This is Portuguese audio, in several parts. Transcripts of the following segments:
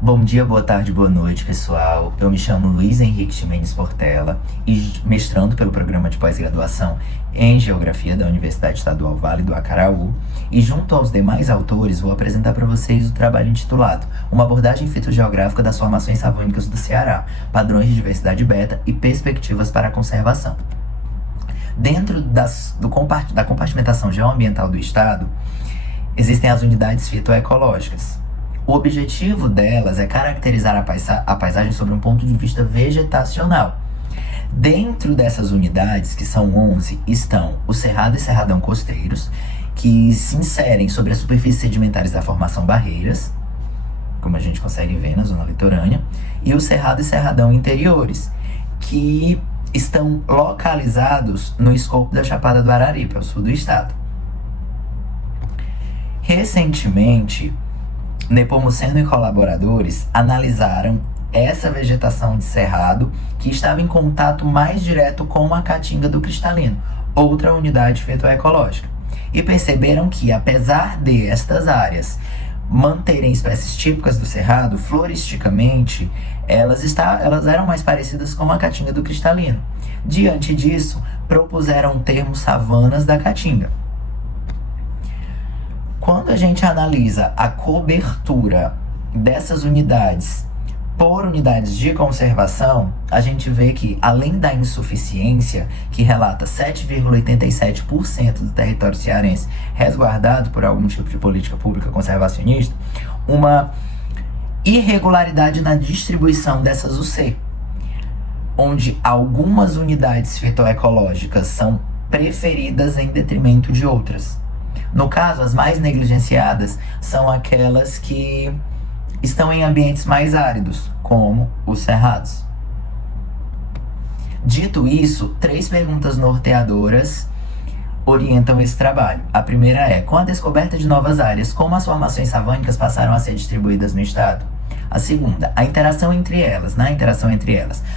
Bom dia, boa tarde, boa noite, pessoal. Eu me chamo Luiz Henrique Ximenes Portela e mestrando pelo programa de pós-graduação em Geografia da Universidade Estadual Vale do Acaraú. E junto aos demais autores, vou apresentar para vocês o trabalho intitulado Uma abordagem fitogeográfica das formações savânicas do Ceará, padrões de diversidade beta e perspectivas para a conservação. Dentro da compartimentação geoambiental do Estado, existem as unidades fitoecológicas. O objetivo delas é caracterizar a paisagem sobre um ponto de vista vegetacional. Dentro dessas unidades, que são 11, estão o Cerrado e Cerradão costeiros, que se inserem sobre as superfícies sedimentares da formação Barreiras, como a gente consegue ver na zona litorânea, e o Cerrado e Cerradão interiores, que estão localizados no escopo da Chapada do Araripe, ao sul do estado. Recentemente, Nepomuceno e colaboradores analisaram essa vegetação de cerrado que estava em contato mais direto com a Caatinga do Cristalino, outra unidade fitoecológica, e perceberam que, apesar de estas áreas manterem espécies típicas do cerrado, floristicamente, elas eram mais parecidas com a Caatinga do Cristalino. Diante disso, propuseram o termo savanas da Caatinga. Quando a gente analisa a cobertura dessas unidades por unidades de conservação, a gente vê que, além da insuficiência, que relata 7,87% do território cearense resguardado por algum tipo de política pública conservacionista, uma irregularidade na distribuição dessas UC, onde algumas unidades fitoecológicas são preferidas em detrimento de outras. No caso, as mais negligenciadas são aquelas que estão em ambientes mais áridos, como os cerrados. Dito isso, 3 perguntas norteadoras orientam esse trabalho. A primeira é: com a descoberta de novas áreas, como as formações savânicas passaram a ser distribuídas no estado? A segunda, na interação entre elas,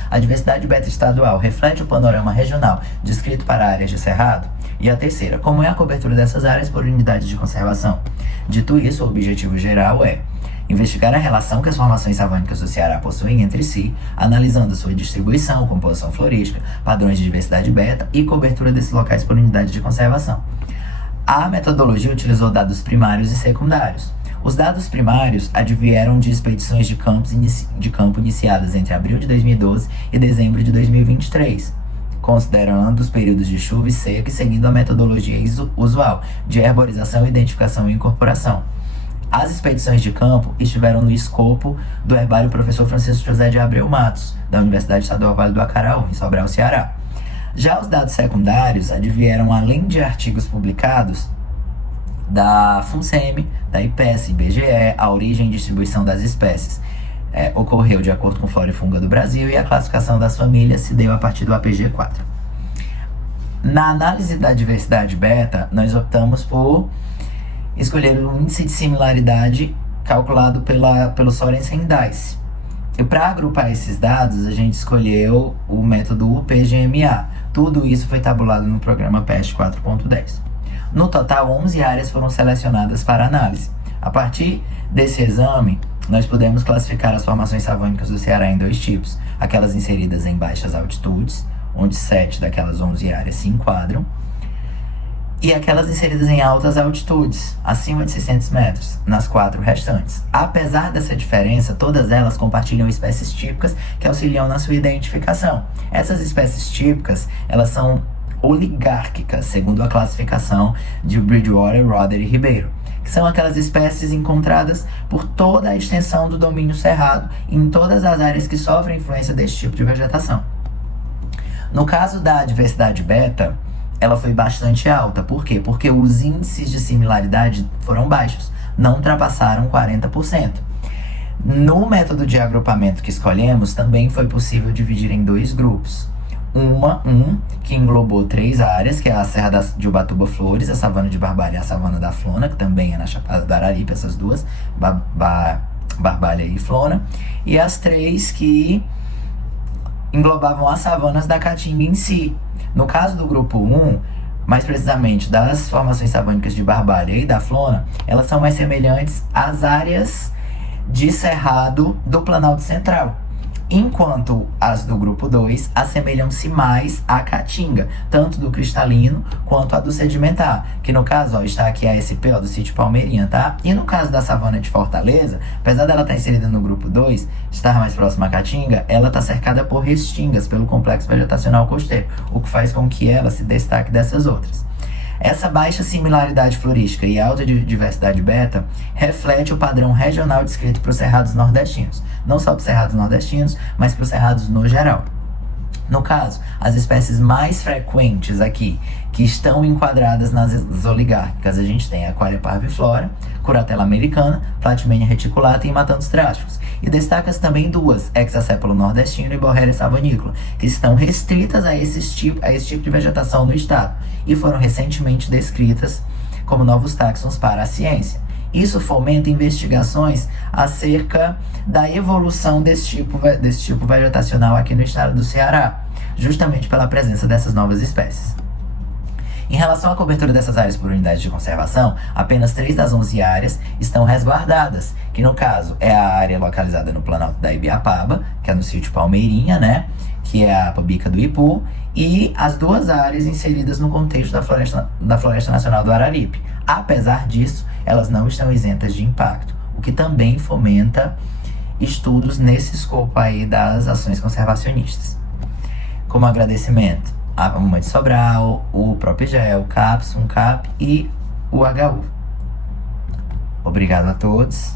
a diversidade beta estadual reflete o panorama regional descrito para áreas de cerrado? E a terceira, como é a cobertura dessas áreas por unidades de conservação? Dito isso, o objetivo geral é investigar a relação que as formações savânicas do Ceará possuem entre si, analisando sua distribuição, composição florística, padrões de diversidade beta e cobertura desses locais por unidades de conservação. A metodologia utilizou dados primários e secundários. Os dados primários advieram de expedições de campo iniciadas entre abril de 2012 e dezembro de 2023, considerando os períodos de chuva e seca e seguindo a metodologia usual de herborização, identificação e incorporação. As expedições de campo estiveram no escopo do herbário Professor Francisco José de Abreu Matos, da Universidade Estadual Vale do Acaraú, em Sobral, Ceará. Já os dados secundários advieram, além de artigos publicados, da FUNSEMI, da IPES, IBGE. A origem e distribuição das espécies ocorreu de acordo com Flora e Fauna do Brasil, e a classificação das famílias se deu a partir do APG4. Na análise da diversidade beta, nós optamos por escolher o índice de similaridade calculado pelo Sorensen-Dice. E para agrupar esses dados, a gente escolheu o método UPGMA. Tudo isso foi tabulado no programa PEST 4.10. No total, 11 áreas foram selecionadas para análise. A partir desse exame, nós pudemos classificar as formações savânicas do Ceará em 2 tipos: aquelas inseridas em baixas altitudes, onde 7 daquelas 11 áreas se enquadram, e aquelas inseridas em altas altitudes, acima de 600 metros, nas 4 restantes. Apesar dessa diferença, todas elas compartilham espécies típicas que auxiliam na sua identificação. Essas espécies típicas, elas são oligárquicas, segundo a classificação de Bridgewater, Roder e Ribeiro, que são aquelas espécies encontradas por toda a extensão do domínio cerrado e em todas as áreas que sofrem influência desse tipo de vegetação. No caso da diversidade beta, ela foi bastante alta. Por quê? Porque os índices de similaridade foram baixos, não ultrapassaram 40%. No método de agrupamento que escolhemos, também foi possível dividir em 2 grupos. Que englobou 3 áreas, que é a Serra de Ubatuba Flores, a Savana de Barbalha e a Savana da Flona, que também é na Chapada do Araripe, essas duas, Barbalha e Flona, e as 3 que englobavam as savanas da Caatinga em si. No caso do grupo 1, mais precisamente das formações savânicas de Barbalha e da Flona, elas são mais semelhantes às áreas de cerrado do Planalto Central, enquanto as do grupo 2 assemelham-se mais à caatinga, tanto do cristalino quanto a do sedimentar, que no caso, ó, está aqui a SP, ó, do sítio Palmeirinha, tá? E no caso da savana de Fortaleza, apesar dela estar inserida no grupo 2, estar mais próxima à caatinga, ela está cercada por restingas pelo complexo vegetacional costeiro, o que faz com que ela se destaque dessas outras. Essa baixa similaridade florística e alta diversidade beta reflete o padrão regional descrito para os cerrados nordestinos. Não só para os cerrados nordestinos, mas para os cerrados no geral. No caso, as espécies mais frequentes aqui, que estão enquadradas nas oligárquicas, a gente tem a Aquaria parviflora, Curatela americana, Platyemenia reticulata e Hematanthus drásticos. E destaca-se também duas, Hexacepalo nordestino e Borrelia savanícola, que estão restritas a esse tipo de vegetação no estado e foram recentemente descritas como novos táxons para a ciência. Isso fomenta investigações acerca da evolução desse tipo vegetacional aqui no estado do Ceará, justamente pela presença dessas novas espécies. Em relação à cobertura dessas áreas por unidades de conservação, apenas 3 das 11 áreas estão resguardadas, que no caso é a área localizada no Planalto da Ibiapaba, que é no sítio Palmeirinha, né, que é a Bica do Ipu, e as 2 áreas inseridas no contexto da Floresta Nacional do Araripe. Apesar disso, elas não estão isentas de impacto, o que também fomenta estudos nesse escopo aí das ações conservacionistas. Como agradecimento, a Mama de Sobral, o Propigel, o CAPS, o CAP e o HU. Obrigado a todos.